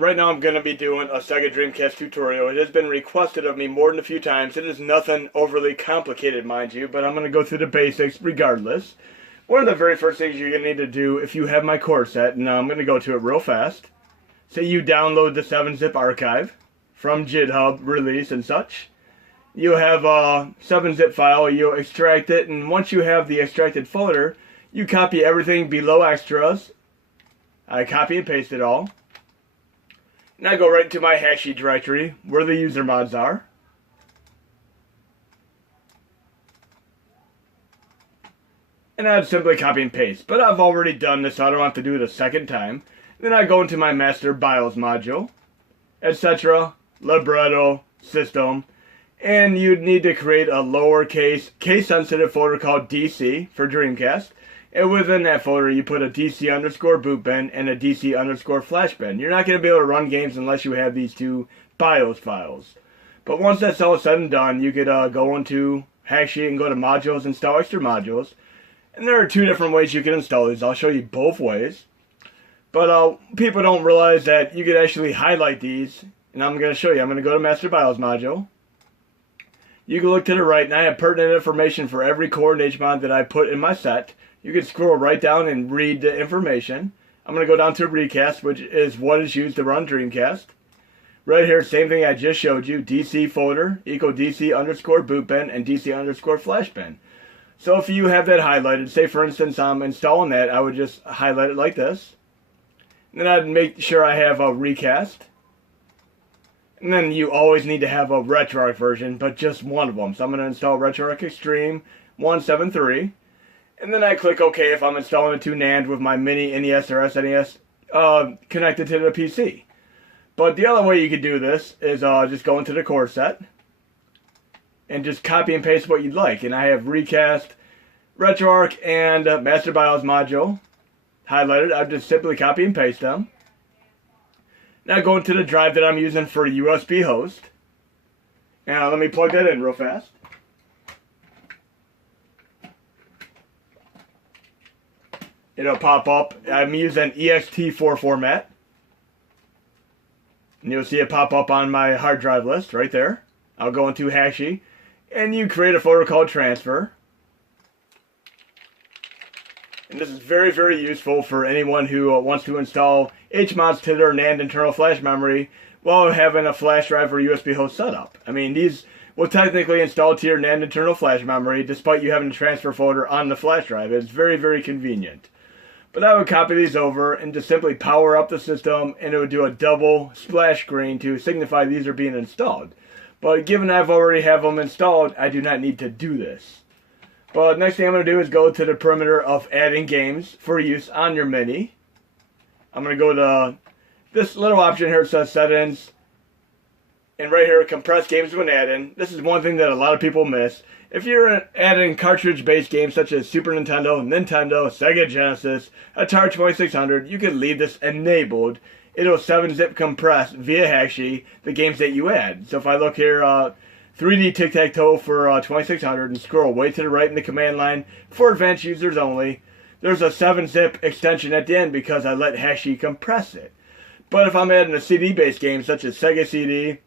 Right now I'm going to be doing a Sega Dreamcast tutorial. It has been requested of me more than a few times. It is nothing overly complicated, mind you, but I'm going to go through the basics regardless. One of the very first things you're going to need to do if you have my core set, and I'm going to go to it real fast. Say you download the 7-zip archive from GitHub release and such. You have a 7-zip file, you extract it, and once you have the extracted folder, you copy everything below extras. I copy and paste it all. And I go right to my hashy directory where the user mods are. And I'd simply copy and paste. But I've already done this, so I don't have to do it a second time. Then I go into my master BIOS module, etc., libretto, system, and you'd need to create a lowercase, case-sensitive folder called DC for Dreamcast. And within that folder, you put a DC underscore boot bin and a DC underscore flash bin. You're not going to be able to run games unless you have these two BIOS files. But once that's all said and done, you could go into Hacksheet and go to modules, install extra modules. And there are two different ways you can install these. I'll show you both ways. But people don't realize that you could actually highlight these. And I'm going to show you. I'm going to go to Master BIOS module. You can look to the right, and I have pertinent information for every core and HMod that I put in my set. You can scroll right down and read the information. I'm going to go down to Recast, which is what is used to run Dreamcast. Right here, same thing I just showed you. DC folder equal DC underscore boot bin and DC underscore flash bin. So if you have that highlighted, say for instance I'm installing that, I would just highlight it like this. And then I'd make sure I have a Recast. And then you always need to have a RetroArch version, but just one of them. So I'm going to install RetroArch Extreme 173. And then I click OK if I'm installing a 2 NAND with my mini NES or SNES connected to the PC. But the other way you could do this is just go into the core set and just copy and paste what you'd like. And I have Recast, RetroArch, and Master BIOS module highlighted. I'll just simply copy and paste them. Now go into the drive that I'm using for a USB host. Now let me plug that in real fast. It'll pop up. I'm using ext4 format. And you'll see it pop up on my hard drive list right there. I'll go into Hashi. And you create a folder called Transfer. And this is very, very useful for anyone who wants to install HMODs to their NAND internal flash memory while having a flash drive or USB host setup. I mean, these will technically install to your NAND internal flash memory despite you having a transfer folder on the flash drive. It's very, very convenient. But I would copy these over and just simply power up the system, and it would do a double splash screen to signify these are being installed. But given I've already have them installed, I do not need to do this. But next thing I'm going to do is go to the perimeter of adding games for use on your Mini. I'm going to go to this little option here. It says Settings. And right here, Compress Games when adding. This is one thing that a lot of people miss. If you're adding cartridge-based games such as Super Nintendo, Nintendo, Sega Genesis, Atari 2600, you can leave this enabled. It'll 7-zip compress via Hashi the games that you add. So if I look here, 3D Tic-Tac-Toe for 2600 and scroll way to the right in the command line for advanced users only, there's a 7-zip extension at the end because I let Hashi compress it. But if I'm adding a CD-based game such as Sega CD,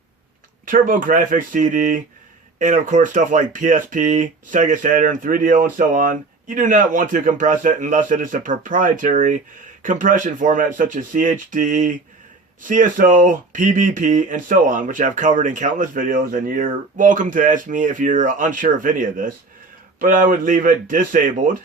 TurboGrafx CD, and of course stuff like PSP, Sega Saturn, 3DO, and so on, you do not want to compress it unless it is a proprietary compression format such as CHD, CSO, PBP, and so on, which I've covered in countless videos, and you're welcome to ask me if you're unsure of any of this. But I would leave it disabled.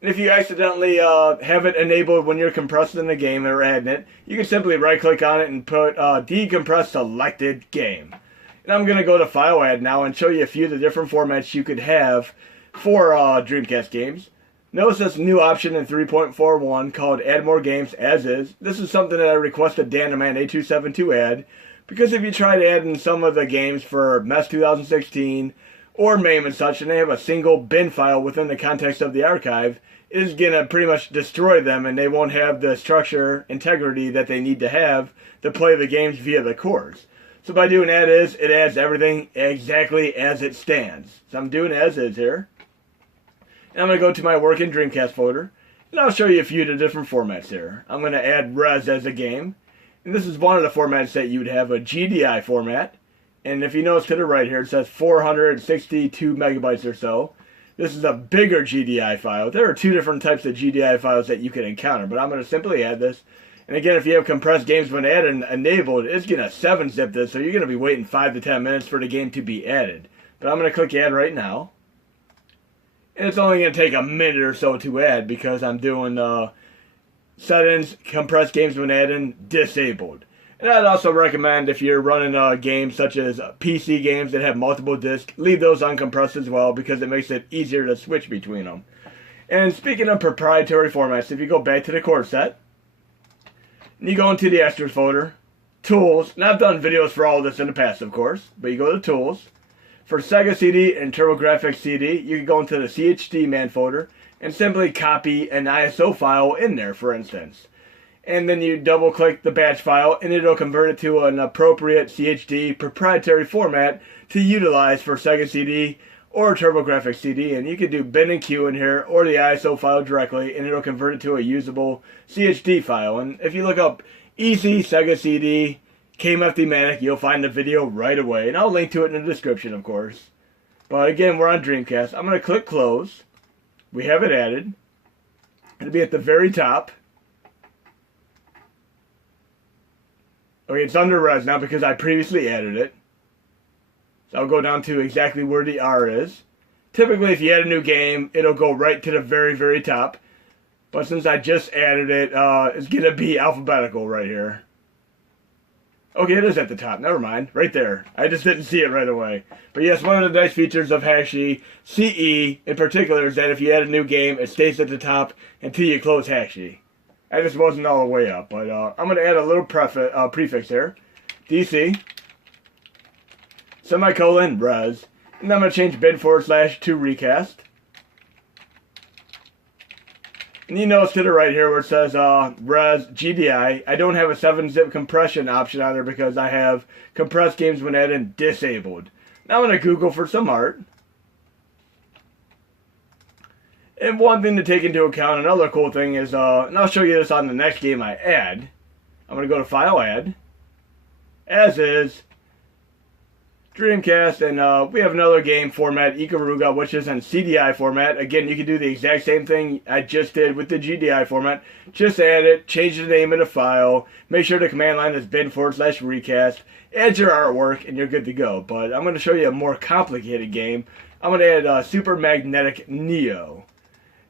And if you accidentally have it enabled when you're compressing the game or adding it, you can simply right-click on it and put Decompress Selected Game. And I'm going to go to File Add now and show you a few of the different formats you could have for Dreamcast games. Notice this new option in 3.41 called Add More Games As Is. This is something that I requested DanaMan827 to add, because if you try to add in some of the games for MES 2016 or MAME and such, and they have a single bin file within the context of the archive, it is going to pretty much destroy them, and they won't have the structure, integrity that they need to have to play the games via the cores. So by doing As Is, it adds everything exactly as it stands. So I'm doing As Is here. And I'm going to go to my Working Dreamcast folder. And I'll show you a few of the different formats here. I'm going to add Res as a game. And this is one of the formats that you would have, a GDI format. And if you notice to the right here, it says 462 megabytes or so. This is a bigger GDI file. There are two different types of GDI files that you can encounter, but I'm going to simply add this. And again, if you have compressed games when added enabled, it's going to 7-zip this, so you're going to be waiting 5 to 10 minutes for the game to be added. But I'm going to click add right now. And it's only going to take a minute or so to add because I'm doing settings, compressed games when added, disabled. And I'd also recommend if you're running games such as PC games that have multiple discs, leave those uncompressed as well because it makes it easier to switch between them. And speaking of proprietary formats, if you go back to the core set, and you go into the extras folder, tools, and I've done videos for all of this in the past of course, but you go to tools. For Sega CD and TurboGrafx CD, you can go into the CHD man folder and simply copy an ISO file in there, for instance. And then you double click the batch file and it'll convert it to an appropriate CHD proprietary format to utilize for Sega CD or TurboGrafx CD. And you can do bin and queue in here or the ISO file directly and it'll convert it to a usable CHD file. And if you look up Easy Sega CD KMFDmatic, you'll find the video right away. And I'll link to it in the description, of course. But again, we're on Dreamcast. I'm going to click close. We have it added. It'll be at the very top. Okay, it's under res now because I previously added it. So I'll go down to exactly where the R is. Typically, if you add a new game, it'll go right to the very, very top. But since I just added it, it's going to be alphabetical right here. Okay, it is at the top. Never mind. Right there. I just didn't see it right away. But yes, one of the nice features of Hashi CE in particular is that if you add a new game, it stays at the top until you close Hashi. I just wasn't all the way up. But I'm going to add a little prefix here. DC, semicolon, res. And I'm going to change bin / to recast. And you notice to the right here where it says res GDI, I don't have a 7-zip compression option on there because I have compressed games when added disabled. Now I'm going to Google for some art. And one thing to take into account, another cool thing is, and I'll show you this on the next game I add. I'm going to go to File, Add, As Is, Dreamcast, and we have another game format, Ikaruga, which is in CDI format. Again, you can do the exact same thing I just did with the GDI format. Just add it, change the name of the file, make sure the command line is bin / recast, add your artwork, and you're good to go. But I'm going to show you a more complicated game. I'm going to add Super Magnetic Neo.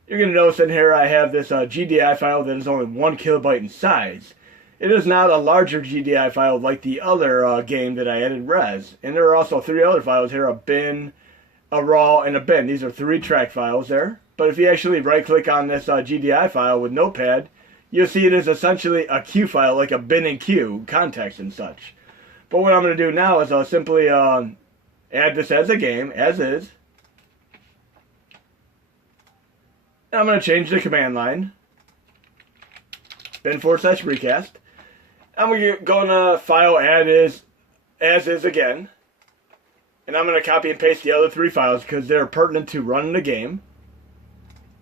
You're going to notice in here I have this GDI file that is only 1 kilobyte in size. It is not a larger GDI file like the other game that I added, res. And there are also 3 other files here, a bin, a raw, and a bin. These are 3 track files there. But if you actually right-click on this GDI file with Notepad, you'll see it is essentially a queue file, like a bin and queue, context and such. But what I'm going to do now is simply add this as a game, as is. And I'm going to change the command line, bin / recast. I'm going to go into File, Add As Is again. And I'm going to copy and paste the other 3 files because they're pertinent to running the game.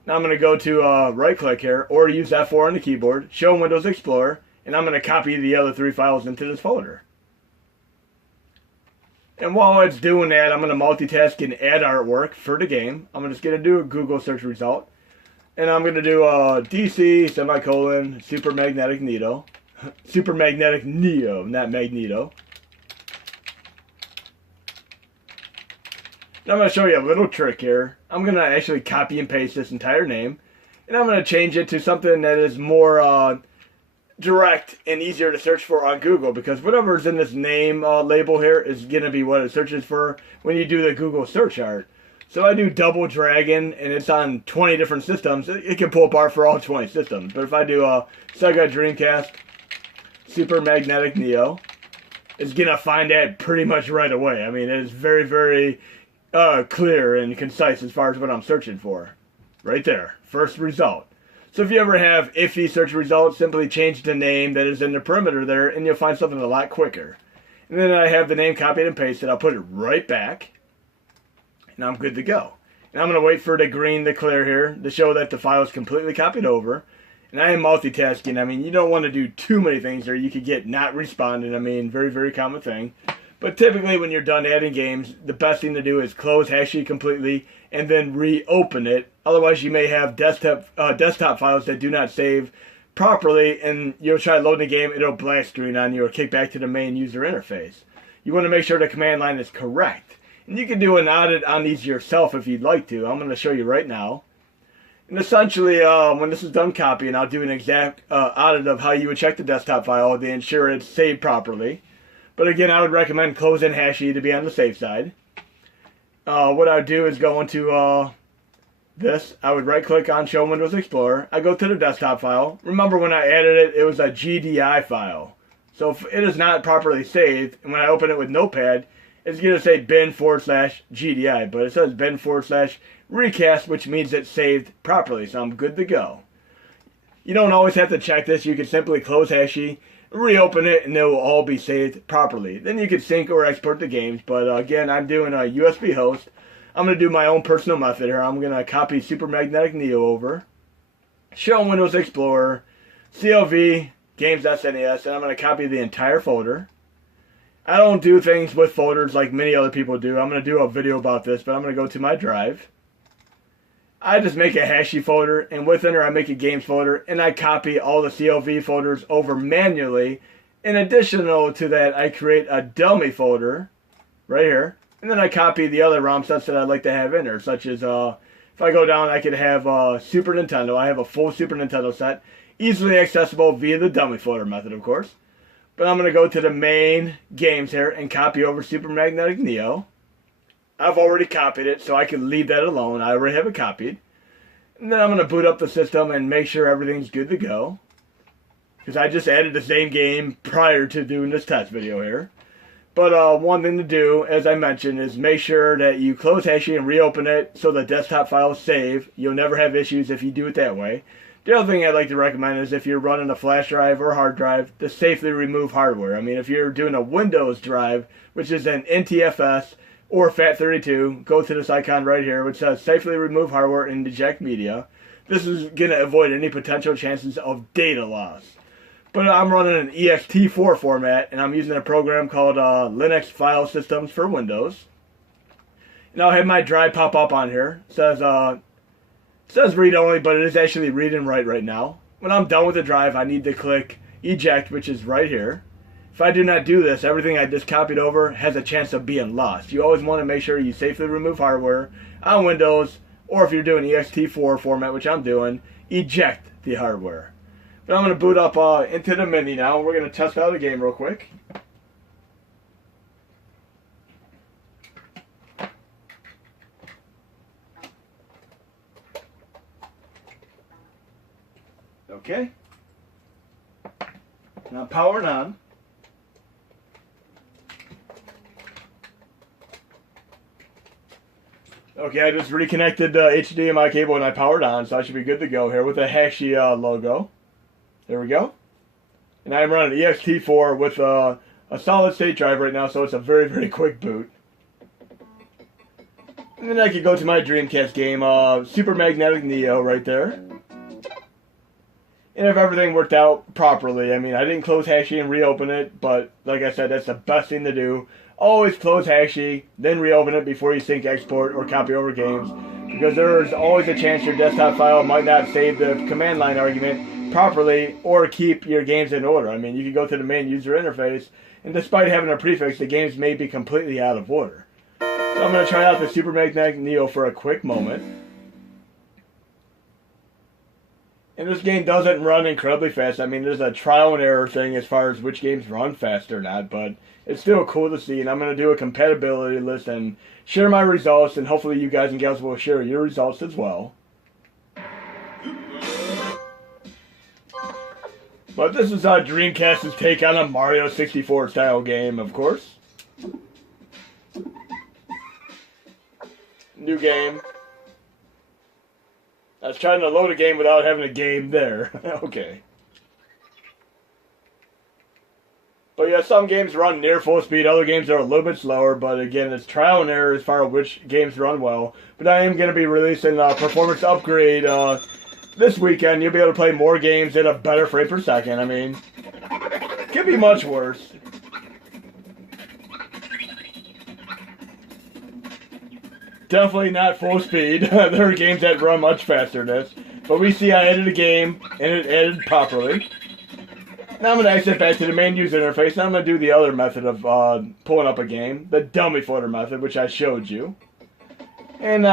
Now I'm going to go to right click here or use F4 on the keyboard, show in Windows Explorer, and I'm going to copy the other 3 files into this folder. And while it's doing that, I'm going to multitask and add artwork for the game. I'm just going to do a Google search result. And I'm going to do DC, semicolon, Super Magnetic Neo. Super Magnetic Neo, not Magneto. Now I'm going to show you a little trick here. I'm going to actually copy and paste this entire name. And I'm going to change it to something that is more direct and easier to search for on Google. Because whatever is in this name label here is going to be what it searches for when you do the Google search art. So I do Double Dragon, and it's on 20 different systems. It can pull apart for all 20 systems. But if I do Sega Dreamcast, Super Magnetic Neo, it's going to find that pretty much right away. I mean, it is very, very clear and concise as far as what I'm searching for. Right there, first result. So if you ever have iffy search results, simply change the name that is in the perimeter there, and you'll find something a lot quicker. And then I have the name copied and pasted. I'll put it right back. And I'm good to go. And I'm going to wait for the green to clear here to show that the file is completely copied over. And I am multitasking. I mean, you don't want to do too many things or you could get not responding. I mean, very, very common thing. But typically when you're done adding games, the best thing to do is close Hashy completely and then reopen it. Otherwise, you may have desktop files that do not save properly, and you'll try to load the game, it'll black screen on you or kick back to the main user interface. You want to make sure the command line is correct. And you can do an audit on these yourself if you'd like to. I'm going to show you right now. And essentially, when this is done copying, I'll do an exact audit of how you would check the desktop file to ensure it's saved properly. But again, I would recommend closing Hashy to be on the safe side. What I would do is go into this. I would right click on Show Windows Explorer. I go to the desktop file. Remember when I added it, it was a GDI file. So if it is not properly saved, and when I open it with Notepad, it's going to say bin/GDI, but it says bin/recast, which means it's saved properly, so I'm good to go. You don't always have to check this. You can simply close Hashy, reopen it, and they will all be saved properly. Then you can sync or export the games, but again, I'm doing a USB host. I'm going to do my own personal method here. I'm going to copy Super Magnetic Neo over, show Windows Explorer, CLV, Games SNES, and I'm going to copy the entire folder. I don't do things with folders like many other people do. I'm going to do a video about this, but I'm going to go to my drive. I just make a Hashy folder, and within there I make a games folder, and I copy all the CLV folders over manually. In addition to that, I create a dummy folder right here, and then I copy the other ROM sets that I'd like to have in there, such as, if I go down, I could have Super Nintendo. I have a full Super Nintendo set, easily accessible via the dummy folder method, of course. But I'm going to go to the main games here and copy over Super Magnetic Neo. I've already copied it, so I can leave that alone. I already have it copied. And then I'm going to boot up the system and make sure everything's good to go. Because I just added the same game prior to doing this test video here. But one thing to do, as I mentioned, is make sure that you close Hashy and reopen it so the desktop files save. You'll never have issues if you do it that way. The other thing I'd like to recommend is if you're running a flash drive or hard drive, to safely remove hardware. I mean, if you're doing a Windows drive, which is an NTFS or FAT32, go to this icon right here, which says safely remove hardware and eject media. This is going to avoid any potential chances of data loss. But I'm running an ext4 format, and I'm using a program called Linux File Systems for Windows. And I'll have my drive pop up on here. It says read only, but it is actually read and write right now. When I'm done with the drive, I need to click eject, which is right here. If I do not do this, everything I just copied over has a chance of being lost. You always want to make sure you safely remove hardware on Windows, or if you're doing ext4 format, which I'm doing, eject the hardware. But I'm going to boot up into the Mini now. We're going to test out the game real quick. Okay. Now powering on. Okay, I just reconnected the HDMI cable and I powered on, so I should be good to go here with the Hashy logo. There we go. And I'm running ext4 with a solid state drive right now, so it's a very, very quick boot. And then I could go to my Dreamcast game, Super Magnetic Neo right there. And if everything worked out properly, I mean, I didn't close Hashy and reopen it, but like I said, that's the best thing to do. Always close Hashy, then reopen it before you sync, export, or copy over games, because there is always a chance your desktop file might not save the command line argument properly or keep your games in order. I mean, you can go to the main user interface, and despite having a prefix, the games may be completely out of order. So I'm going to try out the Super Magnetic Neo for a quick moment. And this game doesn't run incredibly fast. I mean, there's a trial and error thing as far as which games run fast or not, but it's still cool to see. And I'm going to do a compatibility list and share my results, and hopefully you guys and gals will share your results as well. But this is Dreamcast's take on a Mario 64 style game, of course. New game. I was trying to load a game without having a game there. Okay. But yeah, some games run near full speed, other games are a little bit slower, but again, it's trial and error as far as which games run well. But I am going to be releasing a performance upgrade this weekend you'll be able to play more games at a better frame per second. I mean, could be much worse. Definitely not full speed. There are games that run much faster than this. But we see I added a game, and it added properly. Now I'm going to exit back to the main user interface, and I'm going to do the other method of pulling up a game, the dummy folder method, which I showed you. And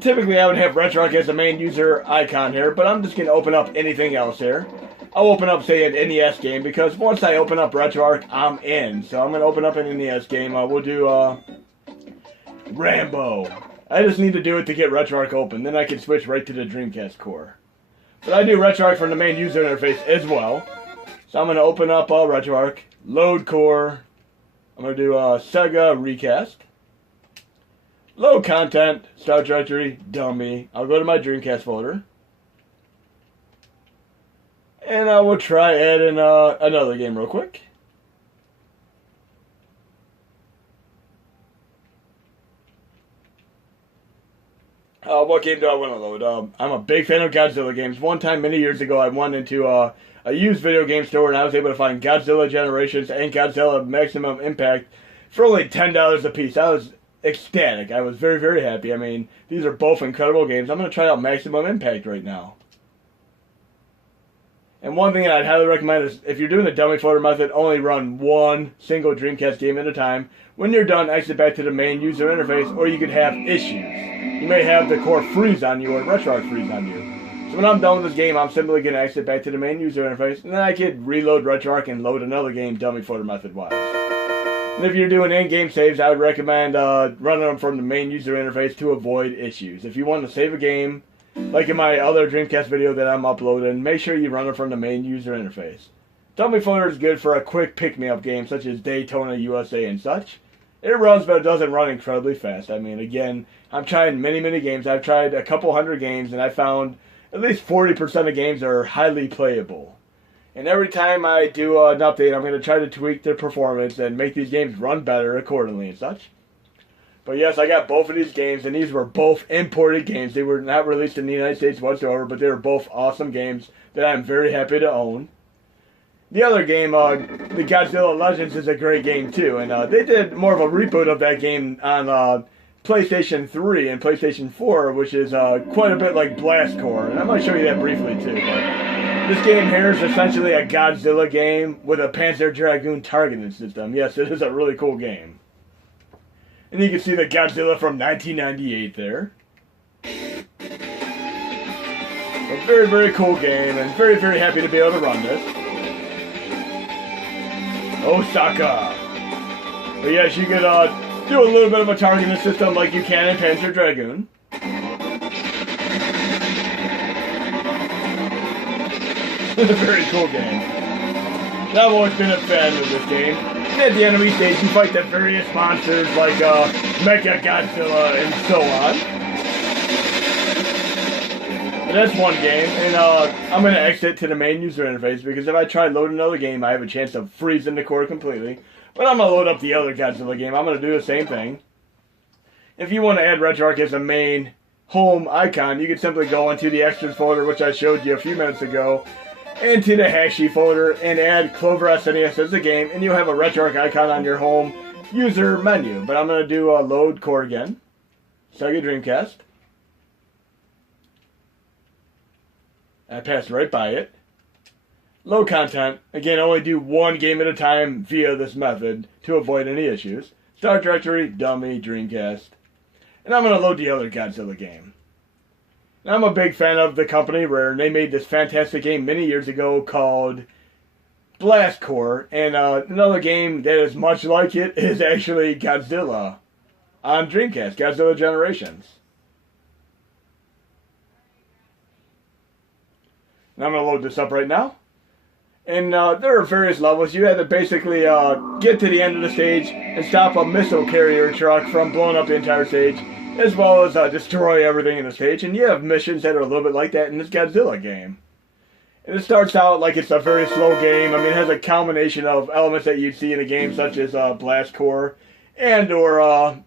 typically I would have RetroArch as the main user icon here, but I'm just going to open up anything else here. I'll open up, say, an NES game, because once I open up RetroArch, I'm in. So I'm going to open up an NES game. We'll do Rambo. I just need to do it to get RetroArch open, then I can switch right to the Dreamcast core. But I do RetroArch from the main user interface as well. So I'm going to open up RetroArch, load core. I'm going to do Sega Recast. Load content, start directory, dummy. I'll go to my Dreamcast folder. And I will try adding another game real quick. What game do I want to load? I'm a big fan of Godzilla games. One time, many years ago, I went into a used video game store and I was able to find Godzilla Generations and Godzilla Maximum Impact for only $10 a piece. I was ecstatic. I was very, very happy. I mean, these are both incredible games. I'm going to try out Maximum Impact right now. And one thing I'd highly recommend is, if you're doing the dummy folder method, only run one single Dreamcast game at a time. When you're done, exit back to the main user interface, or you could have issues. You may have the core freeze on you, or RetroArch freeze on you. So when I'm done with this game, I'm simply going to exit back to the main user interface, and then I could reload RetroArch and load another game dummy folder method-wise. And if you're doing in-game saves, I would recommend running them from the main user interface to avoid issues. If you want to save a game, like in my other Dreamcast video that I'm uploading, make sure you run it from the main user interface. Dummy folder is good for a quick pick-me-up game such as Daytona USA and such. It runs, but it doesn't run incredibly fast. I mean, again, I've tried many games. I've tried a couple hundred games, and I found at least 40% of games are highly playable. And every time I do an update, I'm going to try to tweak the performance and make these games run better accordingly and such. But yes, I got both of these games, and these were both imported games. They were not released in the United States whatsoever, but they were both awesome games that I'm very happy to own. The other game, the Godzilla Legends, is a great game too, and they did more of a reboot of that game on PlayStation 3 and PlayStation 4, which is quite a bit like Blast Core, and I might show you that briefly too. But this game here is essentially a Godzilla game with a Panzer Dragoon targeting system. Yes, it is a really cool game. And you can see the Godzilla from 1998 there. A very, very cool game, and very, very happy to be able to run this. Osaka. But yes, you could do a little bit of a targeting system like you can in Panzer Dragoon. Very cool game. And I've always been a fan of this game. And at the enemy stage, you fight the various monsters like Mecha Godzilla and so on. But that's one game, and I'm going to exit to the main user interface, because if I try to load another game, I have a chance of freezing the core completely. But I'm going to load up the other Godzilla game. I'm going to do the same thing. If you want to add RetroArch as a main home icon, you can simply go into the extras folder, which I showed you a few minutes ago, into the Hashi folder, and add Clover SNES as a game, and you'll have a RetroArch icon on your home user menu. But I'm going to do load core again. Sega Dreamcast. I passed right by it. Load content. Again, only do one game at a time via this method to avoid any issues. Start directory, dummy, Dreamcast. And I'm going to load the other Godzilla game. Now, I'm a big fan of the company Rare, and they made this fantastic game many years ago called Blast Core. And another game that is much like it is actually Godzilla on Dreamcast, Godzilla Generations. And I'm going to load this up right now. And there are various levels. You have to basically get to the end of the stage and stop a missile carrier truck from blowing up the entire stage, as well as destroy everything in the stage. And you have missions that are a little bit like that in this Godzilla game. And it starts out like it's a very slow game. I mean, it has a combination of elements that you'd see in a game such as Blast Core and or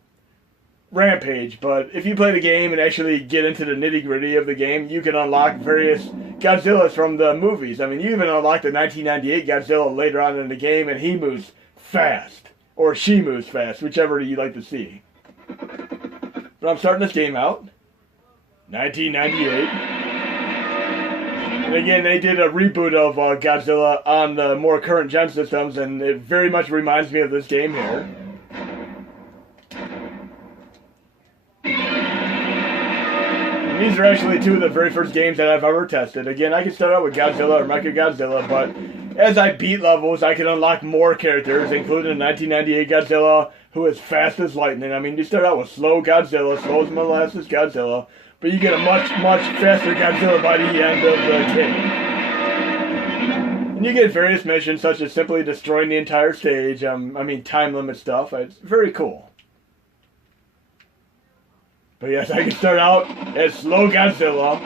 Rampage, but if you play the game and actually get into the nitty-gritty of the game, you can unlock various Godzillas from the movies. I mean, you even unlock the 1998 Godzilla later on in the game, and he moves fast. Or she moves fast, whichever you like to see. But I'm starting this game out. 1998. And again, they did a reboot of Godzilla on the more current gen systems, and it very much reminds me of this game here. These are actually two of the very first games that I've ever tested. Again, I can start out with Godzilla or Mechagodzilla, but as I beat levels, I can unlock more characters, including the 1998 Godzilla, who is fast as lightning. I mean, you start out with slow Godzilla, slow as molasses Godzilla, but you get a much, much faster Godzilla by the end of the game. And you get various missions, such as simply destroying the entire stage, I mean, time limit stuff. It's very cool. But yes, I can start out as slow Godzilla.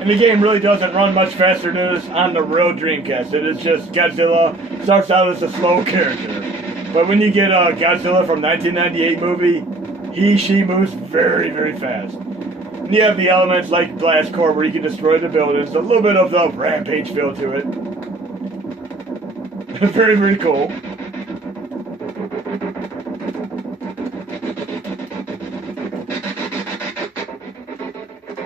And the game really doesn't run much faster than this on the real Dreamcast. It is just Godzilla starts out as a slow character. But when you get a Godzilla from 1998 movie, she moves very, very fast. And you have the elements like Blast Core where you can destroy the buildings. A little bit of the Rampage feel to it. Very, very cool.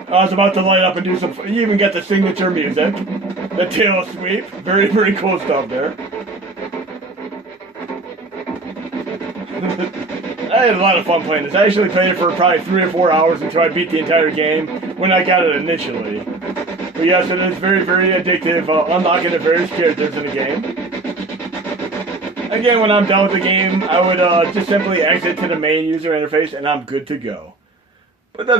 I was about to light up and do some... You even get the signature music. The tail sweep. Very, very cool stuff there. I had a lot of fun playing this. I actually played it for probably 3 or 4 hours until I beat the entire game when I got it initially. But yes, it is very, very addictive, unlocking the various characters in the game. Again, when I'm done with the game, I would just simply exit to the main user interface and I'm good to go. But the